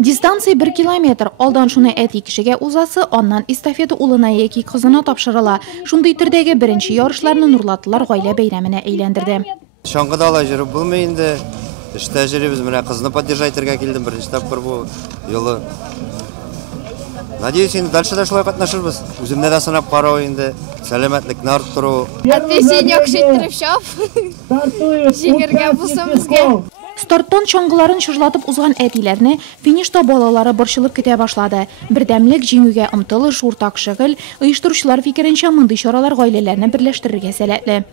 Дистанция 1 километр. Алдан шуны әти кешегә узасы, аннан эстафета улына яки кызына тапшырыла. Шундый төрдәге беренче ярышларны Нурлатылар гаилә бәйрәменә әйләндерде. Шаңгыда алай жүрүп булмый инде. Эштә жүрибез, менә кызны поддержать итәргә килдем беренче тапкыр бу юлы. Надеюсь, инде дальше да шулай катнашырбыз. Үземне дә сынап карау инде, сәламәтлекне арттыру. Әти син яхшы иттереп чап. Җиңәргә булса безгә. Старттан чаңгыларын чыжлатып узган әтиләрне финишта балалары борчылып көтә башлады. Бердәмлек җиңүгә омтылыш, уртак шөгыль, оештыручылар фикеренчә мондый чаралар гаиләләрне берләштерергә сәләтле.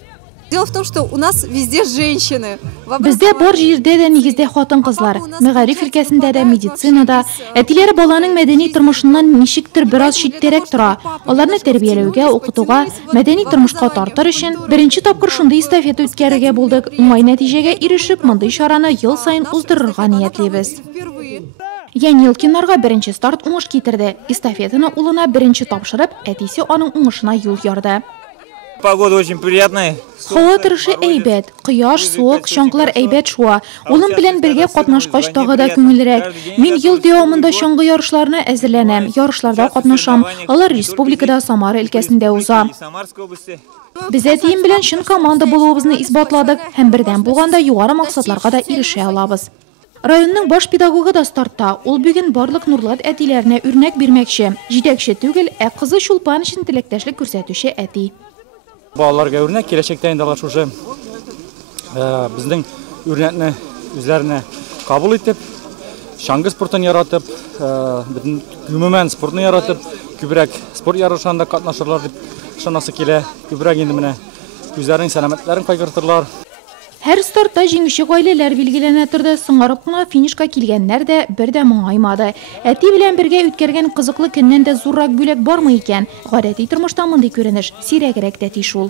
Дело в том, что у нас везде женщины. Бездә бар җирдә дә нигездә хатын-кызлар, мәгариф өлкәсендә дә, медицинада, әтиләре баланың мәдәни тормышыннан ничектер бераз читтәрәк тора. Аларны тәрбияләүгә, укытуга, мәдәни тормышка тартыр өчен беренче тапкыр шундый эстафета үткәрергә булдык. Уңай нәтиҗәгә ирешеп, мондый чараны ел сайын уздырырга ниятлибез. Янилкиннарга беренче старт уңыш китерде. Эстафетаны улына беренче тапшырып, әтисе аның уңышына юл ярды. Погода очень приятная. Һава торышы әйбәт, кояш, суык, чаңгылар әйбәт шуа. Улым белән бергә катнашкач тагы да күңелрәк. Мин ел дәвамында чаңгы ярышларына әзерләнәм, ярышларда катнашам. Алар республикада Самара өлкәсендә уза. Без әтием белән чын команда булуыбызны исбатладык һәм бердәм булганда югары максатларга да ирешә алабыз. Районның баш педагогы да стартта. Ул бүген барлык Нурлат әтиләренә үрнәк бирмәкче. Җитәкче түгел, ә кызы Чулпан өчен теләктәшлек күрсәтүче әти. Балаларга үрнәк, киләчәктә инде алар шушы безнең үрнәкне үзләренә кабул итеп, чаңгы спортын яратып, гомумән спортны яратып, күбрәк спорт ярышларында катнашырлар дип ышанасы килә. Күбрәк инде менә үзләренең сәламәтләрен кайгыртырлар. Һәр стартта җиңүче гаиләләр билгеләнә торды. Соңарып кына финишка килгәннәр дә бер дә моңаймады. Әти белән бергә үткәргән кызыклы көннән дә зуррак бүләк бармы икән? Гадәти тормышта мондый күренеш сирәгрәк тәти шул.